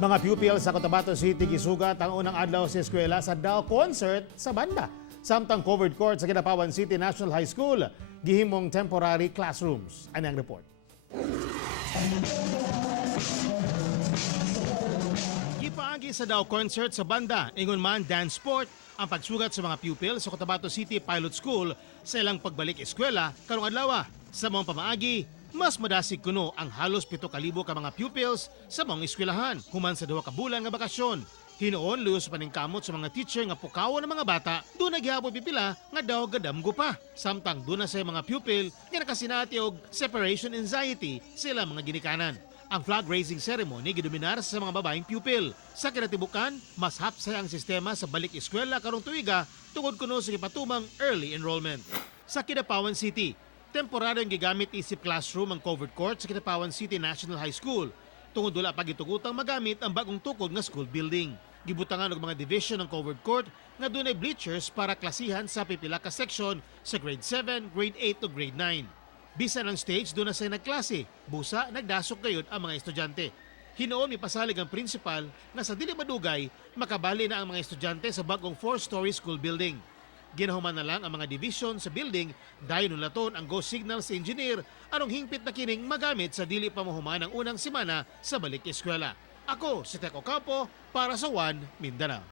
Mga pupils sa Cotabato City gisugat ang unang adlaw sa eskwela sa Dao Concert sa banda. Samtang covered court sa Kidapawan City National High School, gihimong temporary classrooms. Ano ang report? Gipaagi sa Dao Concert sa banda, ingon man dance sport, ang pagsugat sa mga pupils sa Cotabato City Pilot School sa ilang pagbalik eskwela karong adlaw. Sa mga pamaagi, mas madasig kuno ang halos 7,000 ka mga pupils sa mga eskwelahan human sa 2 ka bulan nga bakasyon. Hinoon luyos paningkamot sa mga teacher nga pukaw ng mga bata, doon naghihapon pipila nga daw gadamgo pa. Samtang doon na sa mga pupil nga nakasinati og separation anxiety sila mga ginikanan. Ang flag raising ceremony gidominar sa mga babaeng pupil. Sa kinatibukan, mas hapsay ang sistema sa balik eskwela karong tuiga tungod kuno sa gipatumang early enrollment. Sa Kidapawan City, temporaryong gigamit isip classroom ang covered court sa Kidapawan City National High School. Tungod wala pa gitugutang magamit ang bagong tukod nga school building. Gibutangan og mga division ng covered court nga dunay bleachers para klasihan sa pipila ka section sa grade 7, grade 8 o grade 9. Bisan ang stage doon na sa nagklase, busa nagdasok gayud ang mga estudyante. Hinoon mipasalig ang principal nga sa dili madugay makabali na ang mga estudyante sa bagong 4-story school building. Ginahuman na lang ang mga division sa building dahil nulaton ang Go Signals engineer anong hingpit na kining magamit sa dili pa mahuman ang unang semana sa balik eskwela. Ako si Teco Campo para sa One Mindanao.